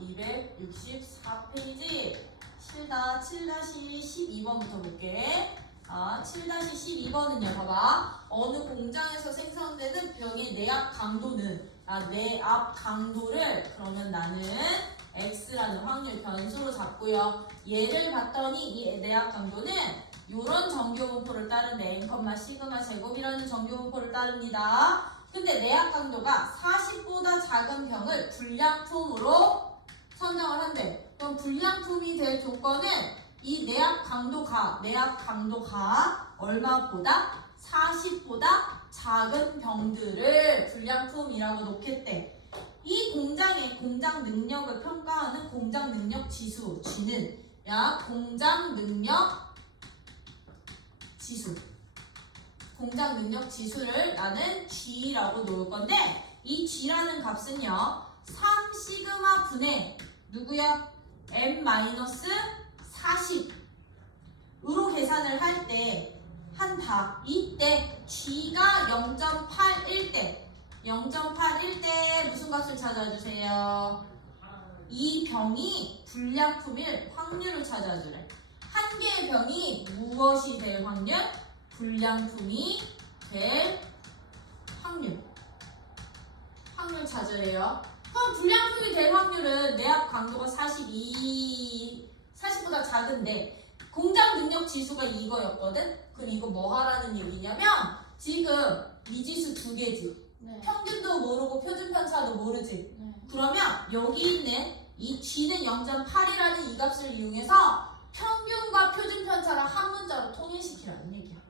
264페이지 7-12번부터 볼게. 7-12번은요, 봐봐. 어느 공장에서 생산되는 병의 내압 강도는, 내압 강도를 그러면 나는 X라는 확률 변수로 잡고요. 얘를 봤더니 이 내압 강도는 이런 정규분포를 따른데 n, 시그마 제곱이라는 정규분포를 따릅니다. 근데 내압 강도가 40보다 작은 병을 불량품으로 선정을 한대. 그럼 불량품이 될 조건은 이 내압 강도가 얼마보다? 40보다 작은 병들을 불량품이라고 놓겠대. 이 공장의 공장 능력을 평가하는 공장 능력 지수 G는 공장 능력 지수를 나는 G라고 놓을 건데, 이 G라는 값은요 3시그마 분의 누구야? M-40으로 계산을 할 때 한다. 이때 G가 0.81 때 무슨 값을 찾아주세요? 이 병이 불량품일 확률을 찾아주래. 한 개의 병이 무엇이 될 확률? 불량품이 될 확률 찾으래요. 그럼 불량품이 될 확률은 내압 강도가 40보다 작은데 공장 능력 지수가 이거였거든? 그럼 이거 뭐 하라는 얘기냐면 지금 미지수 두 개지. 네. 평균도 모르고 표준 편차도 모르지. 네. 그러면 여기 있는 이 G는 0.8이라는 이 값을 이용해서 평균과 표준 편차를 한 문자로 통일시키라는 얘기야.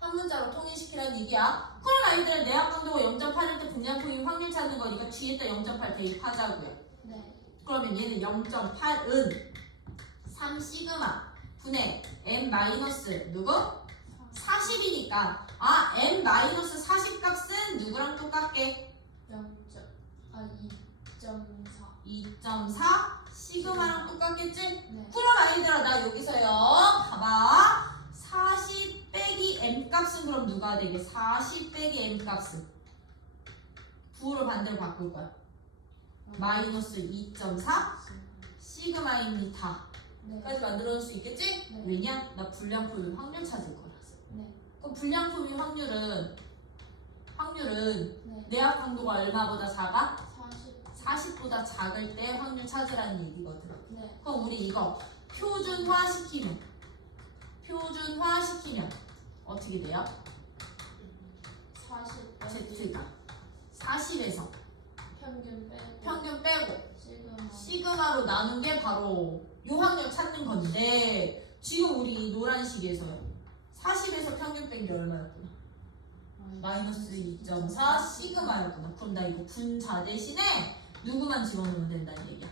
한 문자로 통일시키라는 얘기야. 그런 아이들은 내압 강도가 0.8일 때 불량품인 확률 찾는 거니까 G에다 0.8 대입하자고요. 네. 그러면 얘는 0.8은 3시그마 분의 M- 누구? 40이니까 M-40 값은 누구랑 똑같게? 2.4 시그마랑 똑같겠지? 네. 그럼 아이들아 나 여기서요 봐봐 40 빼기 M 값은 그럼 누가 되게? 40 빼기 M 값은 부호를 반대로 바꿀 거야. 마이너스 2.4 시그마입니다. 네. 까지 만들어줄 수 있겠지? 네. 왜냐? 나 불량품의 확률 찾을 거라서. 네. 그럼 불량품의 확률은 네. 내압 강도가 얼마보다 작아? 40. 40보다 작을 때 확률 찾으라는 얘기거든. 네. 그럼 우리 이거 표준화시키면 어떻게 돼요? 40. Z가 40에서 평균 빼고 시그마로 나눈 게 바로 이 확률 찾는 건데, 지금 우리 이 노란식에서요 40에서 평균 뺀 게 얼마였구나? 마이너스 2.4 시그마였구나. 그럼 나 이거 분자 대신에 누구만 집어넣으면 된다는 얘기야.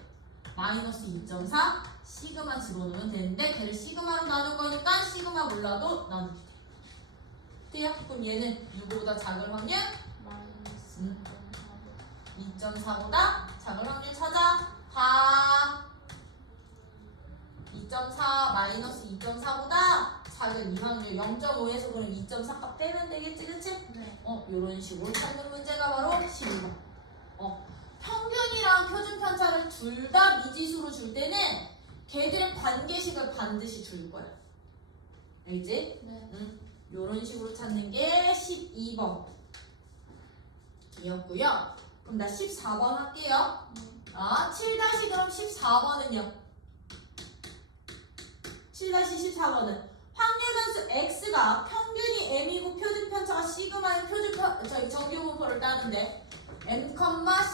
마이너스 2.4 시그마 집어넣으면 되는데 걔를 시그마로 나눌 거니까 시그마 몰라도 나누게 돼. 돼요? 그럼 얘는 누구보다 작을 확률? 마이너스 2.4보다 작을 확률 찾아. 다 2.4 마이너스 2.4보다 작은 이 확률 0.5에서 그럼 2.4 값 빼면 되겠지, 그치? 네. 요런 식으로 찾는 문제가 바로 12번. 평균이랑 표준 편차를 둘 다 미지수로 줄 때는 걔들의 관계식을 반드시 줄 거야. 알겠지? 네. 요런 식으로 찾는 게 12번 이었고요. 그럼 나 14번 할게요. 7- 그럼 14번은요. 7-14번은 확률 변수 x가 평균이 m이고 표준 편차가 시그마인 정규분포를 따는데 m,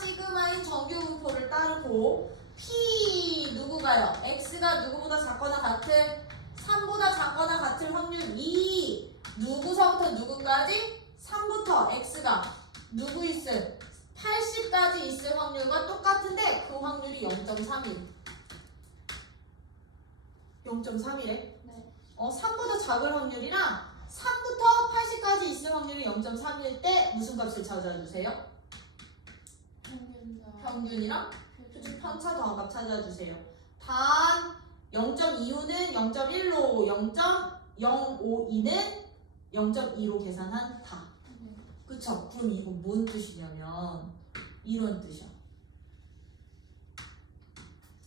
시그마인 정규분포를 따르고 p 누구가요? x가 누구보다 작거나 같을 3보다 작거나 같을 확률 2 누구서부터 누구까지? 3부터 x가 누구 있을? 80까지 있을 확률과 똑같은데 그 확률이 0.3일. 0.3이래? 네. 3보다 작을 확률이랑 3부터 80까지 있을 확률이 0.3일 때 무슨 값을 찾아주세요? 평균이랑 표준 편차 더합 찾아주세요. 단 0.25는 0.1로 0.052는 0.2로 계산한다. 그쵸? 그럼 이거 뭔 뜻이냐면 이런 뜻이야.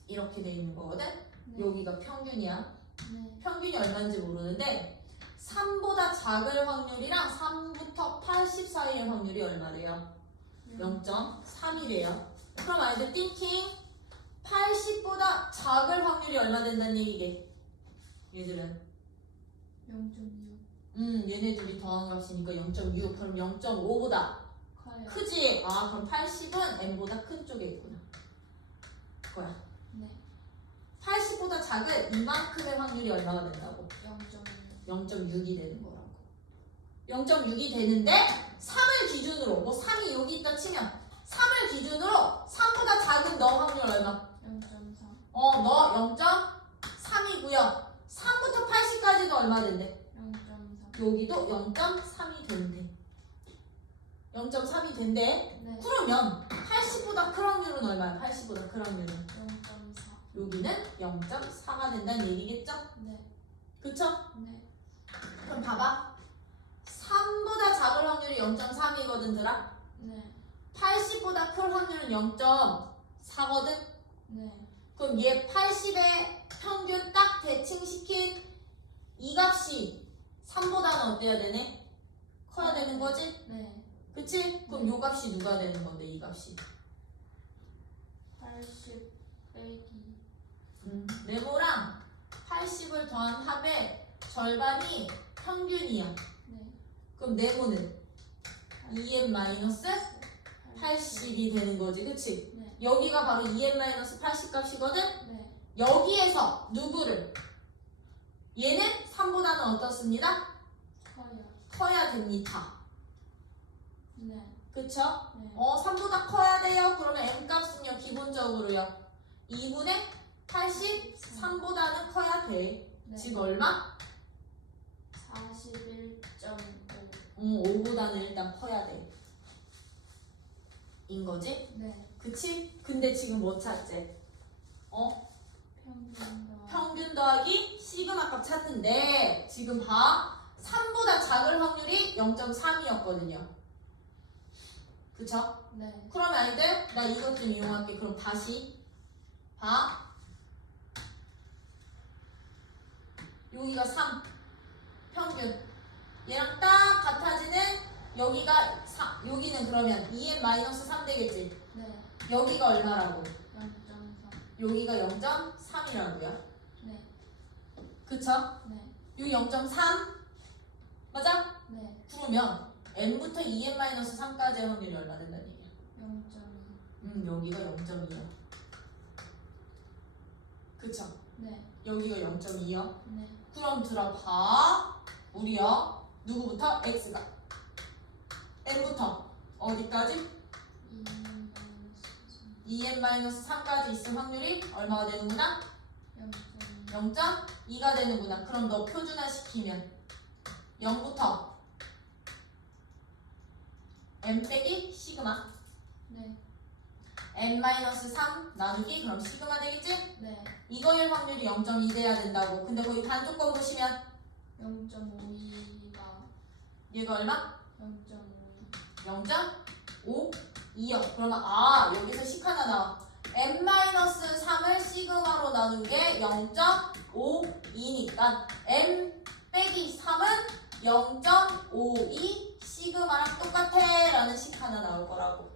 이렇게 돼 있는 거거든. 네. 여기가 평균이야. 네. 평균이 얼마인지 모르는데 3보다 작을 확률이랑 3부터 80 사이의 확률이 얼마래요? 0.3이래요. 그럼 아이들 thinking 80보다 작을 확률이 얼마 된다는 얘기게? 얘들은 0.6 얘네들이 더한 값이니까 0.6. 그럼 0.5보다 커요. 크지? 아 그럼 80은 n보다 큰 쪽에 있구나. 그거야. 네. 80보다 작은 이만큼의 확률이 얼마가 된다고? 0.6 0.6이 되는 거라고. 0.6이 되는데 3을 기준으로 뭐 3이 여기 있다 치면 3을 기준으로 3보다 작은 너 확률 얼마? 0.3 너 0.3이고요. 3부터 80까지도 얼마 된대? 0.3 여기도 0.3이 된대. 0.3이 된대. 네. 그러면 80보다 큰 확률은 얼마야? 80보다 큰 확률은 0.4 여기는 0.4가 된다는 얘기겠죠? 네. 그쵸? 네. 그럼 봐봐. 3보다 작은 확률이 0.3이거든,들아. 네. 80보다 큰 확률은 0.4거든. 네. 그럼 얘 80의 평균 딱 대칭시킨 이 값이 3보다는 어때야 되네? 커야 되는 거지? 네. 그치? 그럼 요 값이 누가 되는 건데, 이 값이? 80 빼기 네모랑 80을 더한 합의 절반이 평균이야. 네. 그럼 네모는 2n-80이 되는 거지, 그치? 네. 여기가 바로 2n-80 값이거든? 네. 여기에서 누구를? 얘는 3보다는 어떻습니다? 커요. 커야 됩니다. 네. 그쵸? 네. 3보다 커야 돼요. 그러면 m값은요, 기본적으로요. 2분의 80, 3보다는 커야 돼. 네. 즉 얼마? 41.5 5보다는 일단 커야 돼. 인 거지? 네. 그치? 근데 지금 뭐 찾지? 평균 평균 더하기 시그마 값 찾는데 지금 봐. 3보다 작을 확률이 0.3이었거든요. 그쵸? 네. 그러면 아이들 나 이것 좀 이용할게. 그럼 다시 봐. 여기가 3 평균. 얘랑 딱 같아지는 여기가 4. 여기는 그러면 2n-3 되겠지. 네. 여기가 얼마라고? 0.3 여기가 0.3이라고요. 네. 그쵸? 네. 여기 0.3 맞아? 네. 그러면 n부터 2n-3까지의 확률이 얼마 된다는 얘기야? 0.2 여기가 0.2야. 그쵸? 네. 여기가 0.2야. 네. 그럼 들어봐. 우리요. 누구부터? x가. n부터 어디까지? 2n-3까지 있을 확률이 얼마가 되는구나? 0.2가 되는구나. 그럼 너 표준화 시키면 0부터 n 빼기 시그마 네. n-3 나누기 그럼 시그마 되겠지? 네. 이거일 확률이 0.2 돼야 된다고. 근데 거기 단조건 보시면 0.52가 얘가 얼마? 0.52 0.52요. 그러면 여기서 식 하나 나와. n-3을 시그마로 나눈 게 0.52니까 n 빼기 3은 0.52 시그마랑 똑같아 라는 식 하나 나올 거라고.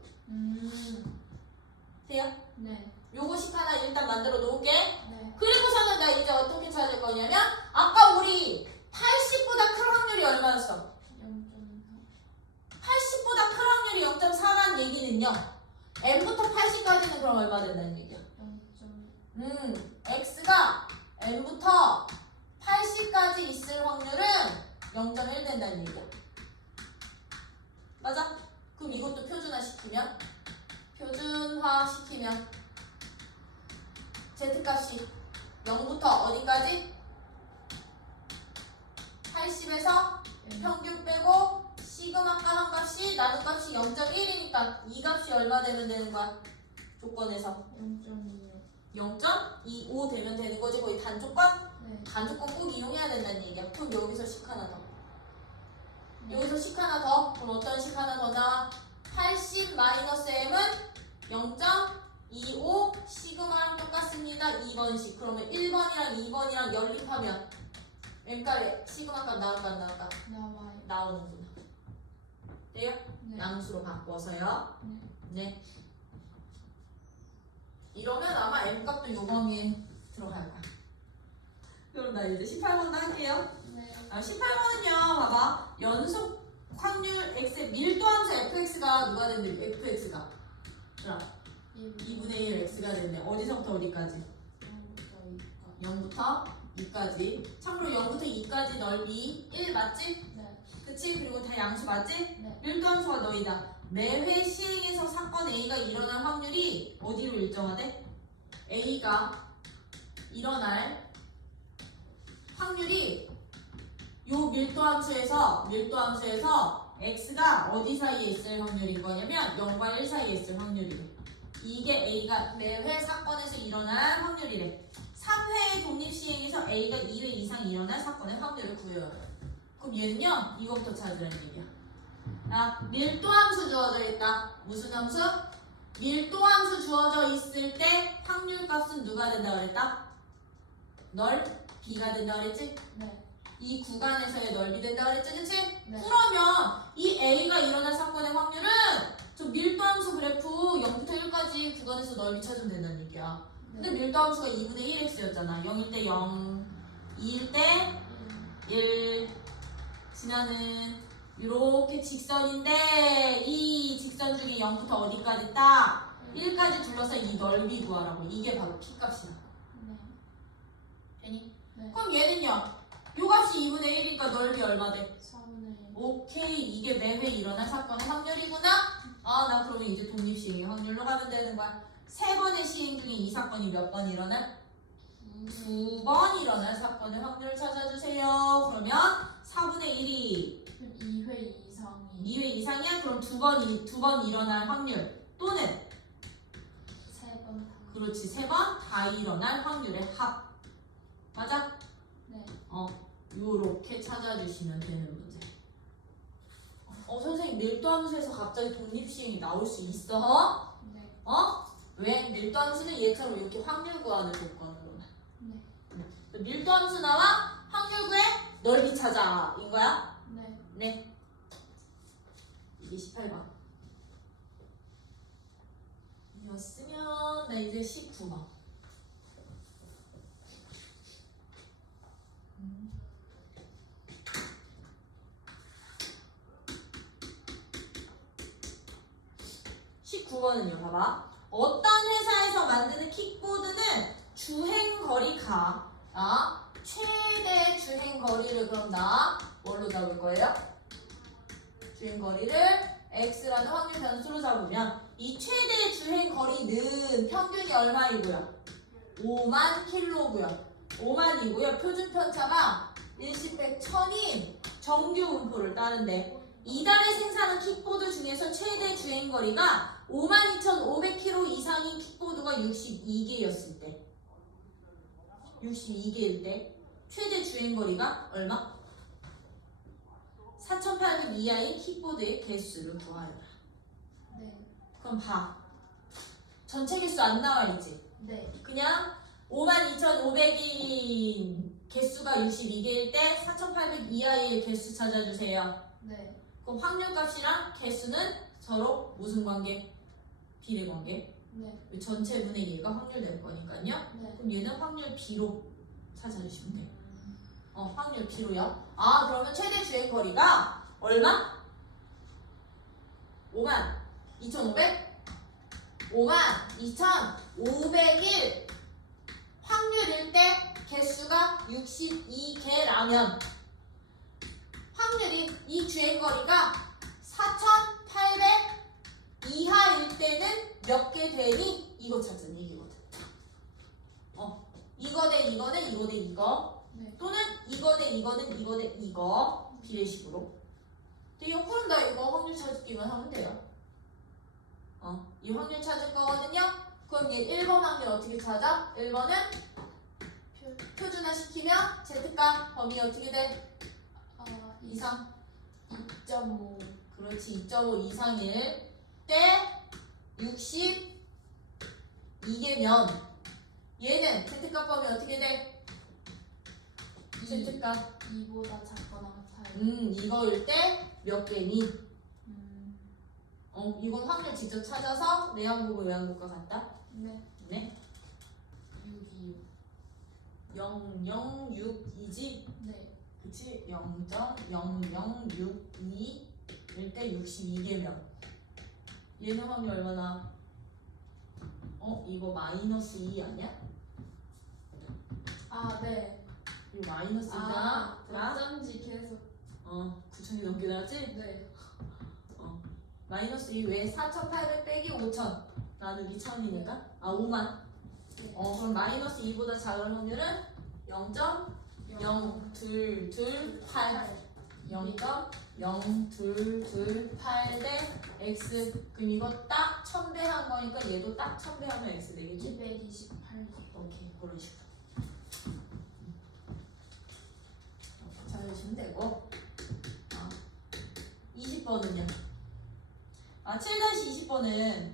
돼요? 네. 요거 식 하나 일단 만들어 놓을게. 네. 그리고서는 나 이제 어떻게 찾을 거냐면 아까 우리 80보다 큰 확률이 얼마였어? 0.3 80보다 큰 확률이 0.4라는 얘기는요. n부터 80까지는 그럼 얼마 된다는 얘기야? 0.2 x가 n부터 80까지 있을 확률은 0.1 된다는 얘기야. 맞아? 그럼 이것도 표준화 시키면 z값이 0부터 어디까지? 80에서 평균 빼고 시그마가 한 값이 나눈 값이 0.1이니까 이 값이 얼마 되면 되는 거야? 조건에서 0.25 되면 되는 거지. 거의 단조건? 네. 단조건 꼭 이용해야 된다는 얘기야. 그럼 여기서 식 하나 더. 여기서 식 하나 더. 그럼 어떤 식 하나 더 나와? 80-m은 0.25 시그마랑 똑같습니다. 맞습니다. 2번씩. 그러면 1번이랑 2번이랑 연립하면 M값에 시그마 값 나올까 안 나올까? 나와요. 나오는구나. 돼요? 네. 양수로 바꿔서요. 네. 네. 이러면 아마 M값도 요 범위에 들어갈 거야. 그럼 나 이제 18번도 할게요. 네. 18번은요, 봐봐. 연속 확률 X의 밀도함수 fx가 누가 된대? fx가. 자, 2분의 1 x가 됐네. 어디서부터 어디까지? 0부터 2까지. 참고로 0부터 2까지 넓이 1 맞지? 네. 그치? 그리고 다 양수 맞지? 네. 밀도함수가 너희다. 매회 시행에서 사건 A가 일어날 확률이 어디로 일정하대? A가 일어날 확률이 요 밀도함수에서 X가 어디 사이에 있을 확률인 거냐면 0과 1 사이에 있을 확률이래. 이게 A가 매회 사건에서 일어날 확률이래. 3회의 독립시행에서 A가 2회 이상 일어날 사건의 확률을 구해요. 그럼 얘는요, 이거부터 찾으라는 얘기야. 자, 밀도함수 주어져 있다. 무슨 함수? 밀도함수 주어져 있을 때 확률값은 누가 된다 그랬다? 넓이가 된다 그랬지? 네. 이 구간에서의 넓이 된다 그랬지? 그치? 네. 그러면 이 A가 일어날 사건의 확률은 저 밀도함수 그래프 0부터 1까지 구간에서 넓이 찾으면 된다는 얘기야. 근데 밀도함수가 2분의 1x였잖아. 0일 때 0, 2일 때 1. 지나는 이렇게 직선인데 이 직선 중에 0부터 어디까지 딱 1까지 둘러서 이 넓이 구하라고. 이게 바로 P값이야. 네. 되니? 네. 그럼 얘는요. 요 값이 2분의 1이니까 넓이 얼마 돼? 3분의 1. 오케이. 이게 매회 일어날 사건의 확률이구나. 아, 나 그러면 이제 독립시행의 확률로 가면 되는 거야. 세 번의 시행 중에 이 사건이 몇 번 일어날? 2번 일어날 사건의 확률을 찾아주세요. 그러면 4분의 1이 2회 이상이 2회 이상이야? 그럼 두 번 일어날 확률 또는 3번. 그렇지 3번 다 일어날 확률의 합. 맞아? 네. 요렇게 찾아주시면 되는 문제. 선생님 밀도함수에서 갑자기 독립시행이 나올 수 있어? 네. 왜? 밀도함수는 얘처럼 이렇게 확률 구하는 조건으로만. 네. 밀도함수 나와 확률 구해 넓이 찾아 인 거야? 네. 네. 이게 18번. 이었으면 나 이제 19번. (19번은요) 봐봐. 어떤 회사에서 만드는 킥보드는 주행거리가 최대 주행거리를 그럼 나 뭘로 잡을 거예요? 주행거리를 x라는 확률 변수로 잡으면 이 최대 주행거리는 평균이 얼마이고요? 5만 킬로고요. 5만이고요. 표준 편차가 일시 100, 1000인 정규 분포를 따른데 이달에 생산한 킥보드 중에서 최대 주행거리가 52,500km 이상인 킥보드가 62개였을 때 62개일 때 최대 주행거리가 얼마? 4,800 이하인 킥보드의 개수를 구하여라. 네. 그럼 봐. 전체 개수 안 나와 있지? 네. 그냥 52,500인 개수가 62개일 때 4,800 이하의 개수 찾아주세요. 네. 그럼 확률값이랑 개수는 서로 무슨 관계? 비례 관계. 네. 전체 분의 1가 확률 될 거니까요. 네. 그럼 얘는 확률 B로 찾아주시면 돼요. 확률 B로요. 그러면 최대 주행 거리가 얼마? 52,500? 52,500일 확률일 때 개수가 62개라면 확률이 이 주행거리가 4,800 이하일 때는 몇 개 되니? 이거 찾는 얘기거든. 이거 대 이거는 이거 대 이거. 네. 또는 이거 대 이거는 이거 대 이거. 비례식으로. 돼요? 그럼 나 이거 확률 찾기만 하면 돼요. 이 확률 찾을 거거든요. 그럼 얘 1번 확률 어떻게 찾아? 1번은 표준화 시키면 Z값 범위 어떻게 돼? 이상. 2.5. 그렇지. 2.5 이상일 때 62개면 얘는 Z값 보면 어떻게 돼? Z값 2보다 작거나 같아요. 이거일 때 몇 개니? 음, 이건 확률 직접 찾아서 내항국과 외항국과 같다? 네. 네. 6, 2, 006이지? 네. 그치? 0.00622일 때 62개면 얘는 확률 얼마나? 이거 마이너스 2 아니야? 아, 네. 이거 마이너스 2잖아? 어쩐지 계속. 9,000이 넘게 나왔지? 네. 마이너스 2 왜? 4,800 빼기 5,000 나누기 1,000이니까? 5만. 네. 그럼 마이너스 2보다 작은 확률은 0.0228 0.0228 대 x. 그럼 이거 딱 1000배 한 거니까 얘도 딱 1000배 하면 x 되겠지? 228. 오케이, 그런 식으로 이렇게 찾으시면 되고. 20번은요? 7-20번은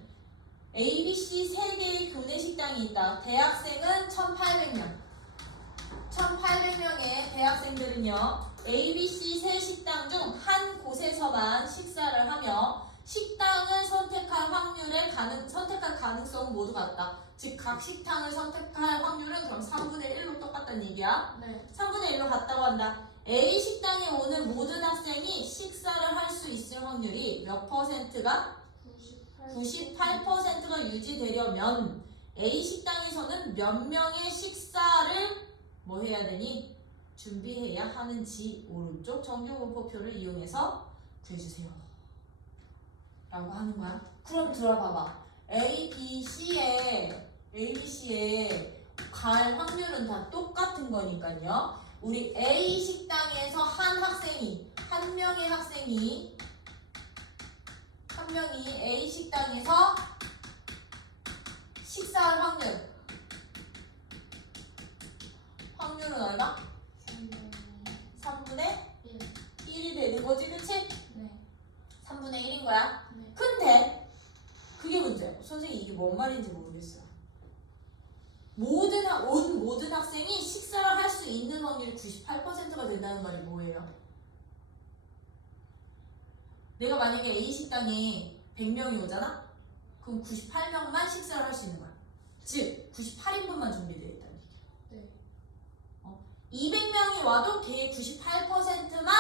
A, B, C 3개의 교내 식당이 있다. 대학생은 1,800명. 1,800명의 대학생들은요, A, B, C 세 식당 중 한 곳에서만 식사를 하며 식당을 선택할 가능성은 모두 같다. 즉, 각 식당을 선택할 확률은 그럼 3분의 1로 똑같다는 얘기야. 네. 3분의 1로 같다고 한다. A 식당에 오는 모든 학생이 식사를 할 수 있을 확률이 몇 퍼센트가? 98%가 유지되려면 A 식당에서는 몇 명의 식사를 뭐 해야 되니? 준비해야 하는지 오른쪽 정규분포표를 이용해서 구해주세요. 라고 하는 거야. 그럼 들어봐봐. A, B, C에 갈 확률은 다 똑같은 거니까요. 우리 A 식당에서 한 명이 A 식당에서 식사할 확률은 얼마? 3분의 1. 1이 되는 거지, 그치? 네. 3분의 1인 거야. 네. 근데 그게 문제야. 선생님 이게 뭔 말인지 모르겠어요. 모든 학생이 식사를 할 수 있는 확률이 98%가 된다는 말이 뭐예요? 내가 만약에 A 식당에 100명이 오잖아? 그럼 98명만 식사를 할 수 있는 거야. 즉 98인분만 준비되어 있다는 얘기야. 네. 200명이 와도 걔의 98%만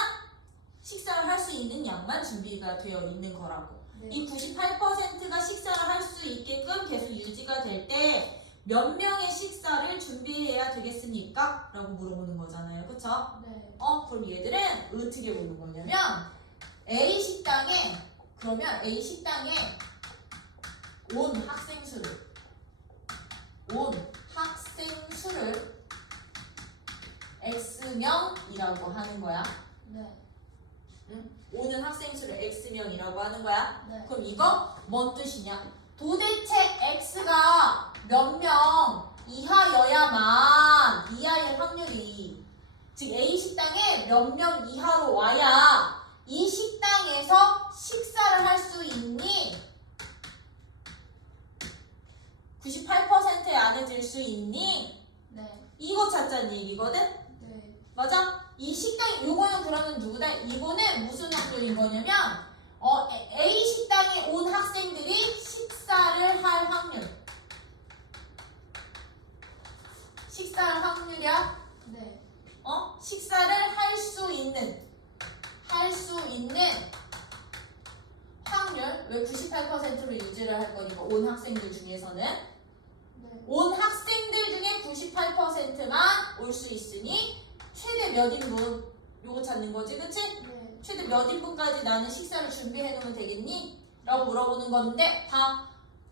식사를 할 수 있는 양만 준비가 되어 있는 거라고. 네. 이 98%가 식사를 할 수 있게끔 계속 유지가 될 때 몇 명의 식사를 준비해야 되겠습니까? 라고 물어보는 거잖아요. 그쵸? 네. 그럼 얘들은 어떻게 보는 거냐면 A 식당에 온 학생 수를 X명이라고 하는 거야. 네. 응? 오는 학생 수를 X명이라고 하는 거야. 네. 그럼 이거 뭔 뜻이냐? 도대체 X가 몇 명 이하여야만 이하일 확률이, 즉 A 식당에 몇 명 이하로 와야 이 식당에서 식사를 할 수 있니? 98%에 안에 들 수 있니? 네. 이거 찾자는 얘기거든? 네. 맞아? 이 식당, 요거는 그러면 누구다? 이거는 무슨 확률인 거냐면 A 식당에 온 학생들이 식사를 할 확률. 식사할 확률이야? 네. 식사를 할 수 있는 확률. 왜 98%로 유지를 할 거니까 온 학생들 중에서는 네. 온 학생들 중에 98%만 올 수 있으니 최대 몇 인분? 요거 찾는 거지, 그치? 네. 최대 몇 인분까지 나는 식사를 준비해 놓으면 되겠니? 라고 물어보는 건데,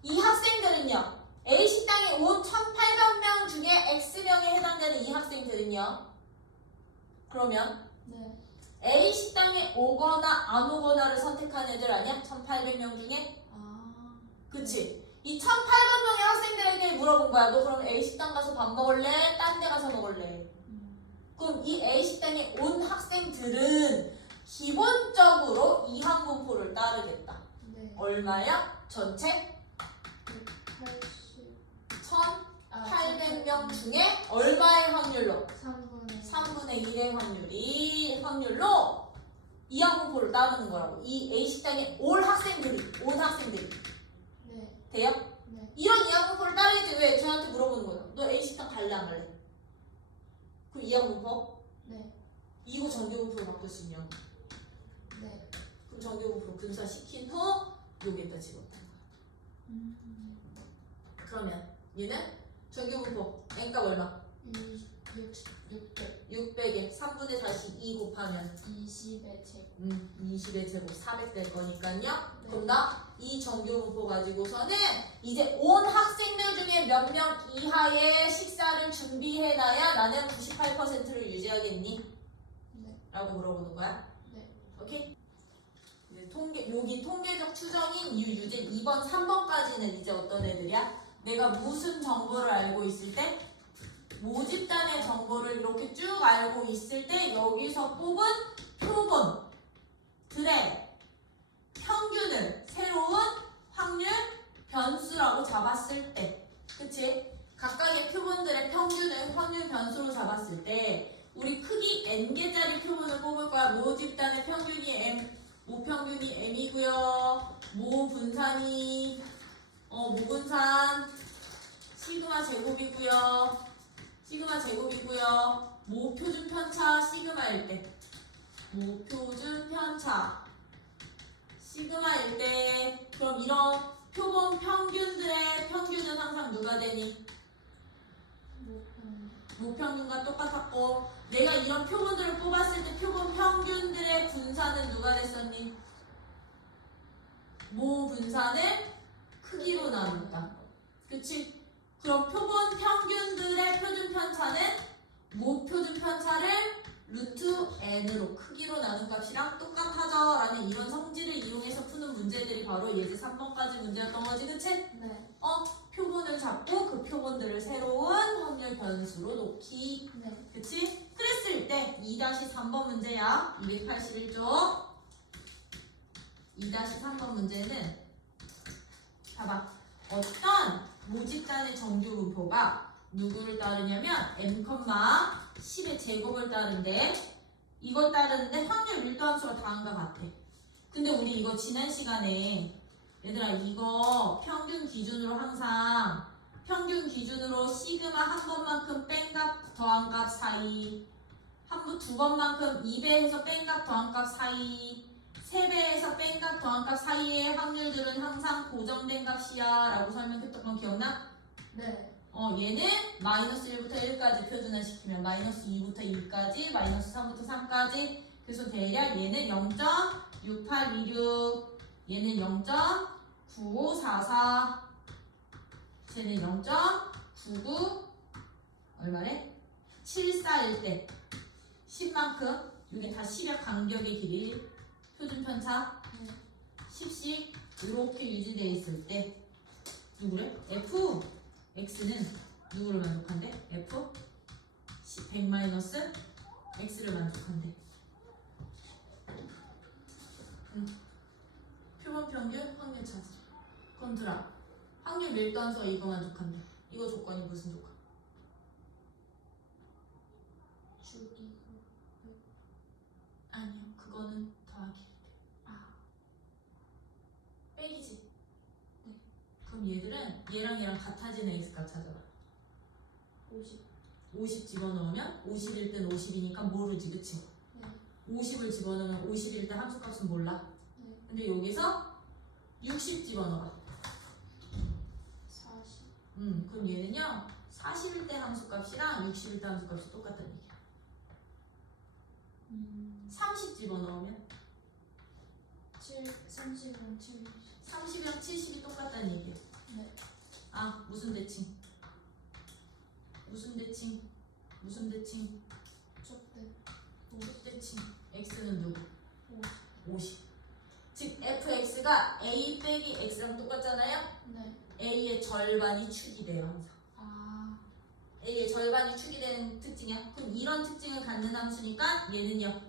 이 학생들은요, A 식당에 온 1,800명 중에 X명에 해당되는 이 학생들은요, 그러면 네. A 식당에 오거나 안 오거나를 선택한 애들 아니야? 1,800명 중에? 아. 그치? 이 1,800명의 학생들에게 물어본 거야. 너 그럼 A 식당 가서 밥 먹을래? 딴 데 가서 먹을래? 그럼 이 A 식당에 온 학생들은 기본적으로 이항분포를 따르겠다. 네. 얼마야? 전체 180. 1,800명 명 중에 얼마의 확률로? 3분의 3분의 1의 확률로 이항공포를 따르는 거라고. 이 A식당에 온 학생들이. 네. 돼요? 네. 이런 이항공포를 따르겠지. 왜? 저한테 물어보는 거야. 너 A식당 갈래 안 갈래? 그럼 이항공포? 네. 이거 전교분포로 바꿀 수 있냐고. 네. 그럼 전교분포로 분사시킨 후 여기에다 집어넣는 거야. 그러면 얘는 전교분포 n값 얼마? 600. 600에 3분의 42 곱하면 20의 제곱. 20의 제곱 400 될 거니까요. 네. 그럼 나 이 전교분포 가지고서는 이제 온 학생들 중에 몇 명 이하의 식사를 준비해놔야 나는 98%를 유지하겠니? 네. 라고 물어보는 거야. 네. 오케이? 이제 여기 통계적 추정인 유제 2번, 3번까지는 이제 어떤 애들이야? 내가 무슨 정보를 알고 있을 때? 모집단의 정보를 이렇게 쭉 알고 있을 때 여기서 뽑은 표본들의 평균을 새로운 확률 변수라고 잡았을 때, 그치? 각각의 표본들의 평균을 확률 변수로 잡았을 때 우리 크기 n개짜리 표본을 뽑을 거야. 모집단의 평균이 m, 모평균이 m이고요. 모분산이 모분산 시그마 제곱이고요. 모표준 편차 시그마일 때, 모표준 편차 시그마일 때, 그럼 이런 표본 평균들의 평균은 항상 누가 되니? 모평균과 똑같았고, 내가 이런 표본들을 뽑았을 때 표본 평균들의 분산은 누가 됐었니? 모분산을 크기로 나눈다. 그치? 그럼 표본 평균들의 표준 편차는 모표준 편차를 루트 n으로 크기로 나눈 값이랑 똑같아져 라는 이런 성질을 이용해서 푸는 문제들이 바로 예제 3번까지 문제였던 거지, 그치? 네. 표본을 잡고 그 표본들을 새로운 확률 변수로 놓기. 네. 그치? 그랬을 때 2-3번 문제야. 281쪽 2-3번 문제는 봐봐. 어떤 모집단의 정규분포가 누구를 따르냐면 m, 10의 제곱을 따르는데 이걸 따르는데 확률 밀도함수가 다음과 같아. 근데 우리 이거 지난 시간에 얘들아 이거 평균 기준으로 항상 평균 기준으로 시그마 한 번만큼 뺀 값 더한 값 사이 두 번만큼 2배에서 뺀 값 더한 값 사이 3배에서 뺀 값 더한 값 사이의 확률들은 항상 고정된 값이야 라고 설명했던 건 기억나? 네. 얘는 마이너스 1부터 1까지 표준화 시키면 마이너스 2부터 2까지 마이너스 3부터 3까지 그래서 대략 얘는 0.6826 얘는 0.9544 쟤는 0.99 얼마래? 74일 때 10만큼 이게 다 10의 간격의 길이 표준 편차 네. 10씩 이렇게 유지되어 있을 때 누구래? F X는 누구를 만족한대? F 100 마이너스 X를 만족한대. 표본 평균 확률 차지. 컨트라 확률 밀도함수가 이거 만족한대. 이거 조건이 무슨 조건? 주기. 아니요, 그거는 더하기. 빼기지. 네. 그럼 얘들은 얘랑 같아지는 X값 찾아봐. 50 집어넣으면 50일 땐 50이니까 모르지, 그치? 네. 50을 집어넣으면 50일 때 함수값은 몰라. 네. 근데 여기서 60 집어넣어. 40. 그럼 얘는요 40일 때 함수값이랑 60일 때 함수값이 똑같다는 얘기야. 30 집어넣으면 30이랑 70. 30이랑 70이 똑같다는 얘기야. 네. 무슨 대칭? 좁대. 대칭. X는 누구? 50. 50. 즉 fx가 a 빼기 x랑 똑같잖아요. 네. a의 절반이 축이 돼요 항상. a의 절반이 축이 되는 특징이야. 그럼 이런 특징을 갖는 함수니까 얘는요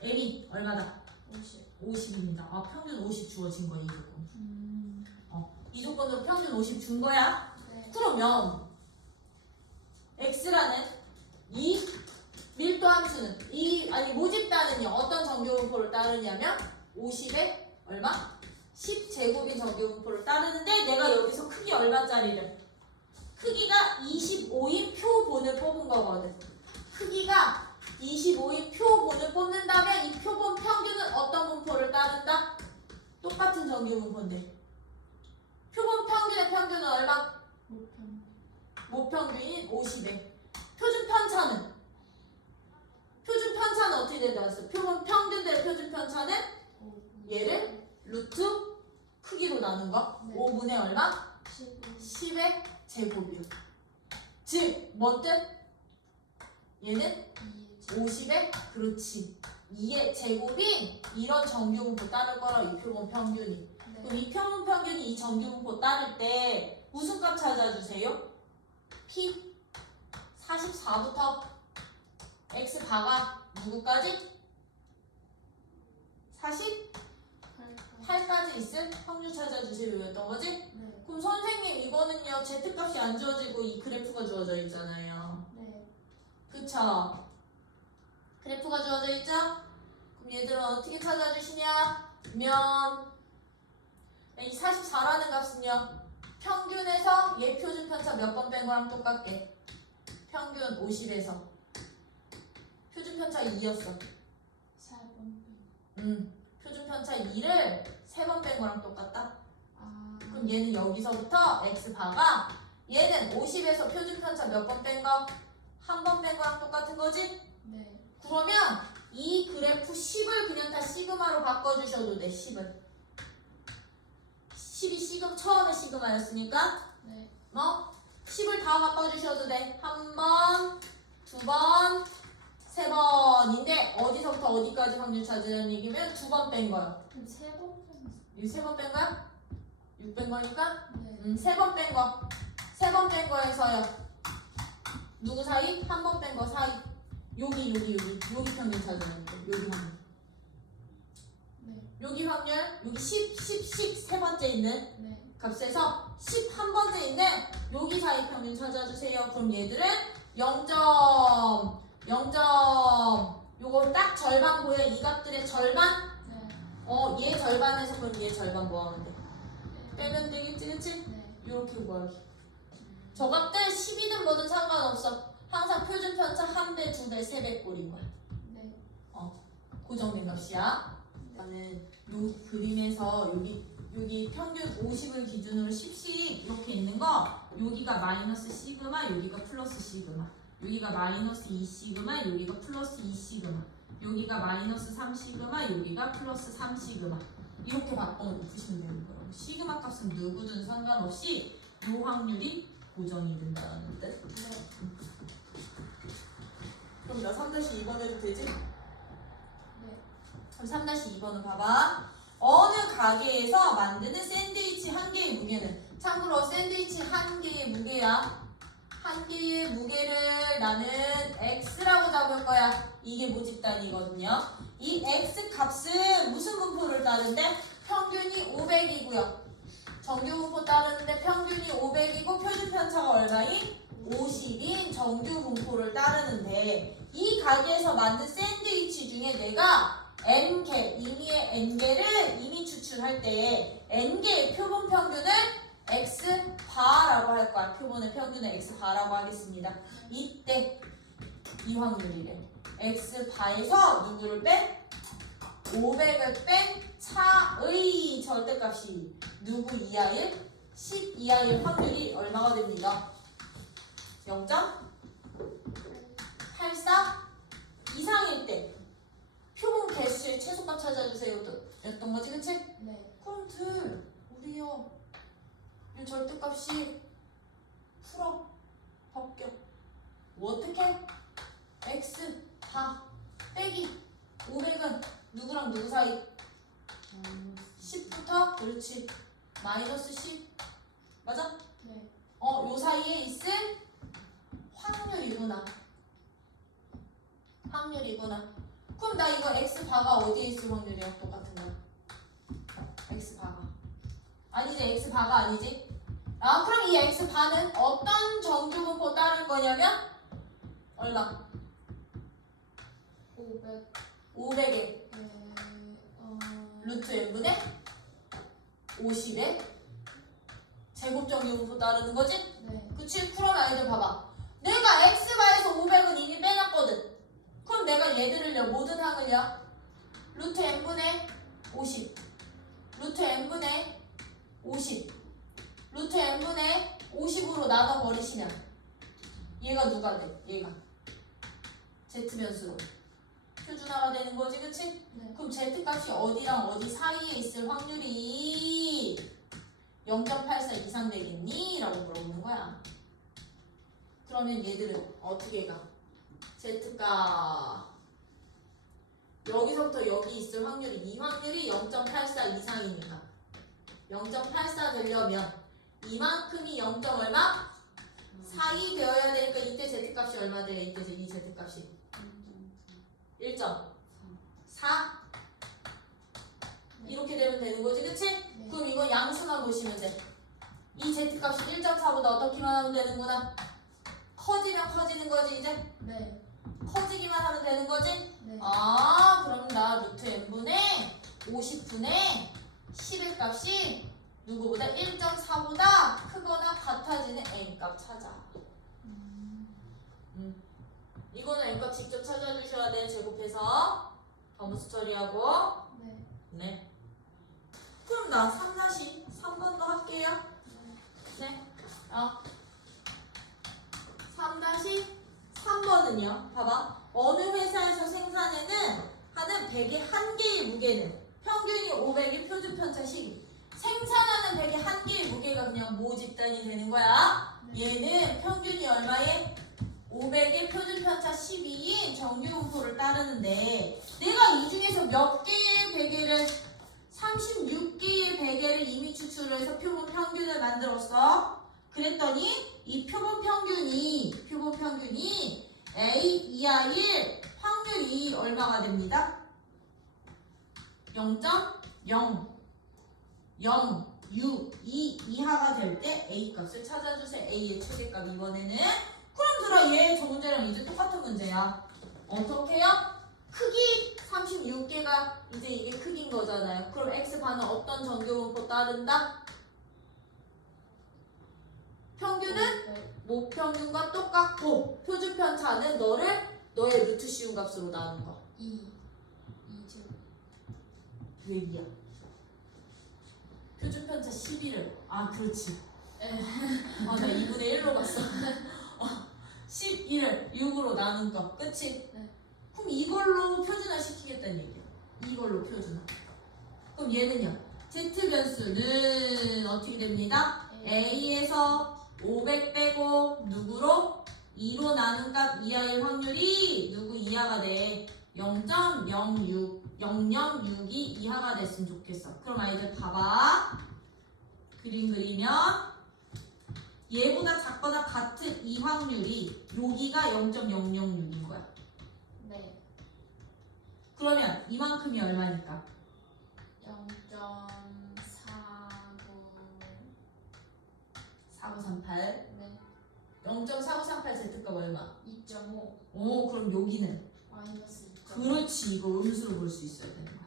m이 얼마다? 50입니다. 평균 50 주어진 거야 이 조건. 이 조건으로 평균 50 준 거야. 네. 그러면 x라는 이 밀도 함수는 모집단은요 어떤 정규분포를 따르냐면 50에 얼마? 10제곱인 정규분포를 따르는데 내가 여기서 크기 얼마짜리를? 크기가 25인 표본을 뽑은 거거든. 크기가 25인 표본을 뽑는다면 이 표본 평균은 어떤 분포를 따른다? 똑같은 정규분포인데 표본 평균의 평균은 얼마? 목편. 모평균인 50에 표준 편차는? 표준 편차는 어떻게 된다고 했어? 표본 평균 대 표준 편차는 얘를 루트 크기로 나눈 거. 네. 5분의 얼마? 10의 제곱이요. 즉, 뭔 뜻? 얘는 50의 그렇지. 2의 제곱인 이런 정규분포 따를 거라 이 표본 평균이. 그럼 이 표본 평균이 이 정규분포 따를 때 무슨 값 찾아주세요? P 44부터 X 바가 누구까지? 48까지 있을 확률 찾아주세요. 였던 거지? 네. 그럼 선생님 이거는요 Z값이 안 주어지고 이 그래프가 주어져 있잖아요. 네. 그쵸? 그래프가 주어져 있죠? 그럼 얘들은 어떻게 찾아주시냐? 이 44라는 값은요 평균에서 얘 표준 편차 몇 번 뺀 거랑 똑같게 평균 50에서 표준 편차 2였어. 4번. 표준 편차 2를 3번 뺀 거랑 똑같다. 아. 그럼 얘는 여기서부터 X바가 얘는 50에서 표준 편차 몇 번 뺀 거? 한 번 뺀 거랑 똑같은 거지? 네. 그러면 이 그래프 10을 그냥 다 시그마로 바꿔주셔도 돼. 10을 10이 처음에 시그마였으니까 네. 10을 다 바꿔주셔도 돼. 한 번, 두 번, 세 번인데 어디서부터 어디까지 확률 찾으라는 얘기면 두 번 뺀 거야. 그럼 3번 뺐어. 이 세 번 뺀 거야? 6 뺀 거니까? 네. 세 번 뺀 거. 세 번 뺀 거에서요. 누구 사이? 한 번 뺀 거 사이. 여기 평균 찾으라는 거. 여기 확률. 네. 여기 확률, 여기 10 세 번째 있는 네. 값에서 10 한 번째 있는 여기 사이 평균 찾아주세요. 그럼 얘들은 0. 요거 딱 절반 보여? 이 값들의 절반? 네. 얘 절반에서 그럼 얘 절반 뭐 하면 돼? 네. 빼면 되겠지, 그치? 네. 요렇게 구하기. 저 값들 10이든 뭐든 상관없어. 항상 표준 편차 1배, 2배, 3배 꼴인 거야. 네. 고정된 값이야. 나는 요 그림에서 여기 평균 50을 기준으로 10씩 이렇게 있는 거 여기가 마이너스 시그마 여기가 플러스 시그마 여기가 마이너스 2 시그마 여기가 플러스 2 시그마 여기가 마이너스 3 시그마 여기가 플러스 3 시그마 이렇게 바꿔놓고 푸시면 되는 거예요. 시그마 값은 누구든 상관없이 요 확률이 고정이 된다는 뜻. 네. 그럼 나 3-2번 해도 되지? 네. 그럼 3-2번을 봐봐. 어느 가게에서 만드는 샌드위치 한 개의 무게는 참고로 샌드위치 한 개의 무게야. 한 개의 무게를 나는 X라고 잡을 거야. 이게 모집단이거든요. 이 X 값은 무슨 분포를 따른대? 평균이 500이고요. 정규 분포 따르는데 평균이 500이고 표준 편차가 얼마인? 50인 정규 분포를 따르는데 이 가게에서 만든 샌드위치 중에 내가 N개, 임의의 N개를 이미 추출할 때 N개의 표본 평균을 X바라고 할 거야. 표본의 평균을 X바라고 하겠습니다. 이때 이 확률이래. X바에서 누구를 뺀? 500을 뺀 차의 절대값이 누구 이하일? 10 이하일 확률이 얼마가 됩니다. 0.84 이상일 때 표본 개수의 최소값 찾아주세요 였던 거지, 그치? 네. 그럼 우리요 이 절대값이 풀어 벗겨 뭐 어떻게? X 다 빼기 500은 누구랑 누구 사이? 10부터 그렇지 마이너스 10 맞아? 네. 요 사이에 있을 확률이구나. 그럼 나 이거 X바가 어디에 있을 확률이야? 똑같은 거야. X바가 아니지. X바가 아니지. 그럼 이 X바는 어떤 정규분포 따를 거야? 거냐면 얼마? 500. 500에 루트 n분의 50에 제곱정규분포 따르는 거지? 네. 그치? 그럼 아이들 봐봐. 내가 x바에서 500은 이미 빼놨거든. 그럼 내가 얘들을요 모든 항을요 루트 n분의 50 루트 n분의 50 루트 n분의 50으로 나눠버리시면 얘가 누가 돼? 얘가 z변수로 표준화가 되는 거지, 그치? 네. 그럼 z값이 어디랑 어디 사이에 있을 확률이 0.84 이상 되겠니? 라고 물어보는 거야. 그러면 얘들은 어떻게 가? z가 여기서부터 여기 있을 확률이 이 확률이 0.84 이상이니까 0.84 되려면 이만큼이 0. 얼마? 4이 되어야 되니까 이때 z값이 얼마 돼? 이때 이 z값이 1.4 이렇게 되면 되는 거지, 그치? 네. 그럼 이거 양수만 보시면 돼. 이 z값이 1.4보다 어떻게만 하면 되는구나. 커지면 커지는 거지, 이제. 네. 커지기만 하면 되는 거지. 네. 아, 그럼 나 루트 n분의 50분의 10의 값이 누구보다 1.4보다 크거나 같아지는 n값 찾아. 이거는 n값 직접 찾아주셔야 돼. 제곱해서 범수 처리하고. 네. 네. 그럼 나 3, 4시 3번도 할게요. 네. 3-3번은요. 봐봐. 어느 회사에서 생산하는 100의 1개의 무게는 평균이 500의 표준 편차 시기. 생산하는 100의 1개의 무게가 그냥 모집단이 되는 거야. 얘는 평균이 얼마에? 500의 표준 편차 12인 정규분포를 따르는데 내가 이 중에서 몇 개의 베개를 36개의 베개를 이미 추출을 해서 표본 평균을 만들었어. 그랬더니 이 표본 평균이 A 이하일 확률이 얼마가 됩니다? 0.006 이하가 될 때 A 값을 찾아주세요. A의 최대값 이번에는. 그럼 들어 얘 저 문제랑 이제 똑같은 문제야. 어떻게 해요? 크기 36개가 이제 이게 크기인 거잖아요. 그럼 X반은 어떤 정규분포 따른다? 평균은 모평균과 똑같고 표준 편차는 너의 루트 씌운 값으로 나오는 거. 2죠. 왜 2야? 표준 편차 12를 그렇지. 나 2분의 1로 봤어. 12를 6으로 나눈 거. 그치? 네. 그럼 이걸로 표준화 시키겠다는 얘기야. 이걸로 표준화. 그럼 얘는요. Z변수는 어떻게 됩니다? A에서 500 빼고 누구로? 2로 나눈 값 이하일 확률이 누구 이하가 돼? 0.006이 이하가 됐으면 좋겠어. 그럼 아이들 봐봐. 그림 그리면 얘보다 작거나 같은 이 확률이 여기가 0.006인 거야. 네. 그러면 이만큼이 얼마니까? 4938. 네. 0.4938 Z값 얼마? 2.5 오, 그럼 여기는? 마이너스 2.5. 그렇지, 이거 음수로 볼 수 있어야 되는 거야.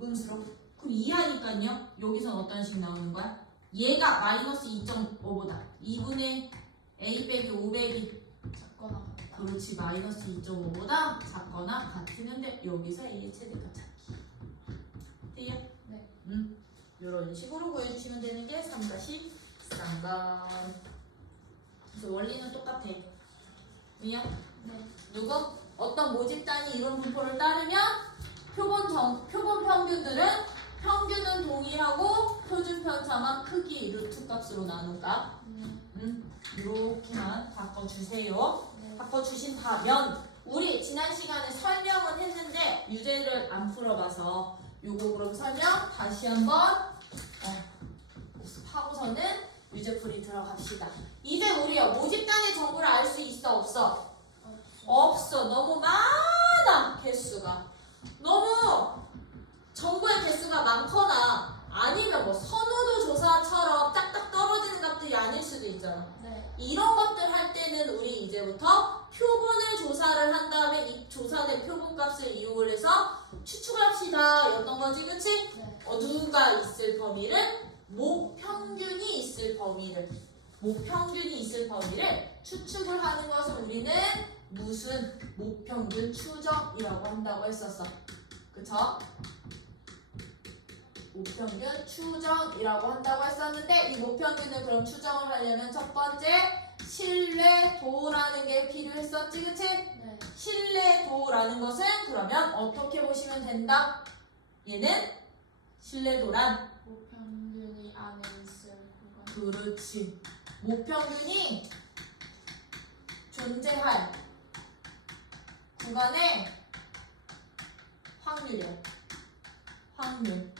음수로? 그럼 이하니까요. 여기선 어떤 식 나오는 거야? 얘가 마이너스 2.5보다 2분의 A 빼기 500이 작거나 같다. 그렇지, 마이너스 2.5보다 작거나 같으면 돼. 여기서 A의 최대값 찾기. 돼요? 네. 이런 식으로 보여주시면 되는 게 3-3번. 그래서 원리는 똑같아. 왜냐? 네. 누구? 어떤 모집단이 이런 분포를 따르면 표본 평균들은 평균은 동일하고 표준 편차만 크기 루트 값으로 나눈 값. 이렇게만 바꿔주세요. 네. 바꿔주신다면 우리 지난 시간에 설명은 했는데 유제를 안 풀어봐서 요거 그럼 설명 다시 한번 하고서는 유제풀이 들어갑시다. 이제 우리요 모집단의 정보를 알 수 있어 없어? 없어. 너무 많아 개수가. 너무 정보의 개수가 많거나 아니면 뭐 선호도 조사처럼 딱딱 떨어지는 값들이 아닐 수도 있잖아. 네. 이런 것들 때는 우리 이제부터 표본을 조사를 한 다음에 이 조사된 표본값을 이용을 해서 추측합시다 였던 거지, 그치? 네. 누가 있을 범위를? 모평균이 있을 범위를 추측을 하는 것을 우리는 무슨 모평균 추정이라고 한다고 했었어. 그쵸? 모평균 추정이라고 한다고 했었는데 이 모평균을 그럼 추정을 하려면 첫 번째 신뢰도라는 게 필요했었지, 그치? 네. 신뢰도라는 것은 그러면 어떻게 보시면 된다? 얘는 신뢰도란 모평균이 안에 있을 구간. 그렇지. 모평균이 존재할 구간의 확률이야. 확률.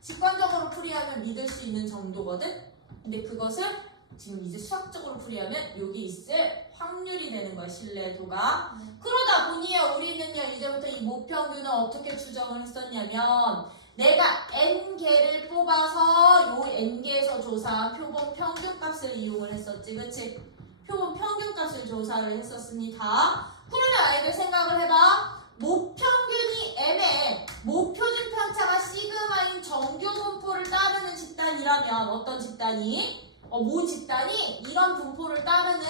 직관적으로 풀이하면 믿을 수 있는 정도거든? 근데 그것을 지금 이제 수학적으로 풀이하면 여기 있을 확률이 되는 거야, 신뢰도가. 네. 그러다 보니요, 우리는요, 이제부터 이 모평균을 어떻게 추정을 했었냐면, 내가 n개를 뽑아서 요 n개에서 조사한 표본 평균값을 이용을 했었지, 그치? 표본 평균값을 조사를 했었습니다. 그러면 아이들 생각을 해봐. 모평균이 애매해. 모표준 편차가 시그마인 정규 분포를 따르는 집단이라면 어떤 집단이? 모 집단이 이런 분포를 따르는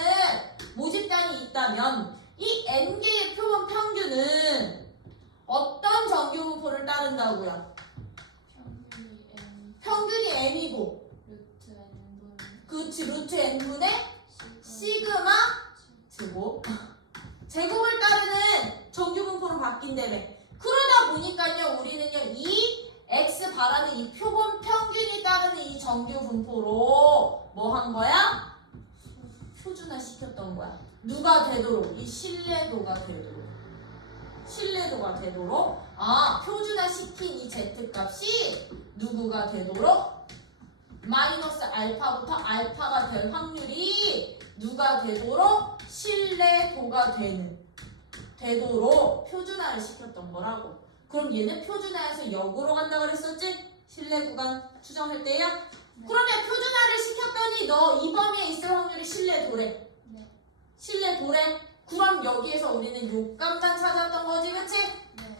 모 집단이 있다면 이 n개의 표본 평균은 어떤 정규 분포를 따른다고요? 평균이 n 평균이 n이고 루트 n분 그렇지 루트 n분의 시그마 제곱 제곱을 따르는 정규 분포로 바뀐다며. 그러다 보니까요 우리는요 이 x 바라는 이 표본 평균이 따르는 이 정규 분포로 뭐 한 거야? 표준화 시켰던 거야. 누가 되도록? 이 신뢰도가 되도록 표준화 시킨 이 z값이 누구가 되도록? 마이너스 알파부터 알파가 될 확률이 누가 되도록? 신뢰도가 되도록 표준화를 시켰던 거라고. 그럼 얘는 표준화해서 역으로 간다 그랬었지? 신뢰 구간 추정할 때요? 네. 그러면 표준화를 시켰더니 너 이 범위에 있을 확률이 신뢰도래. 네. 신뢰도래. 그럼 여기에서 우리는 요 값만 찾았던 거지, 그치? 네.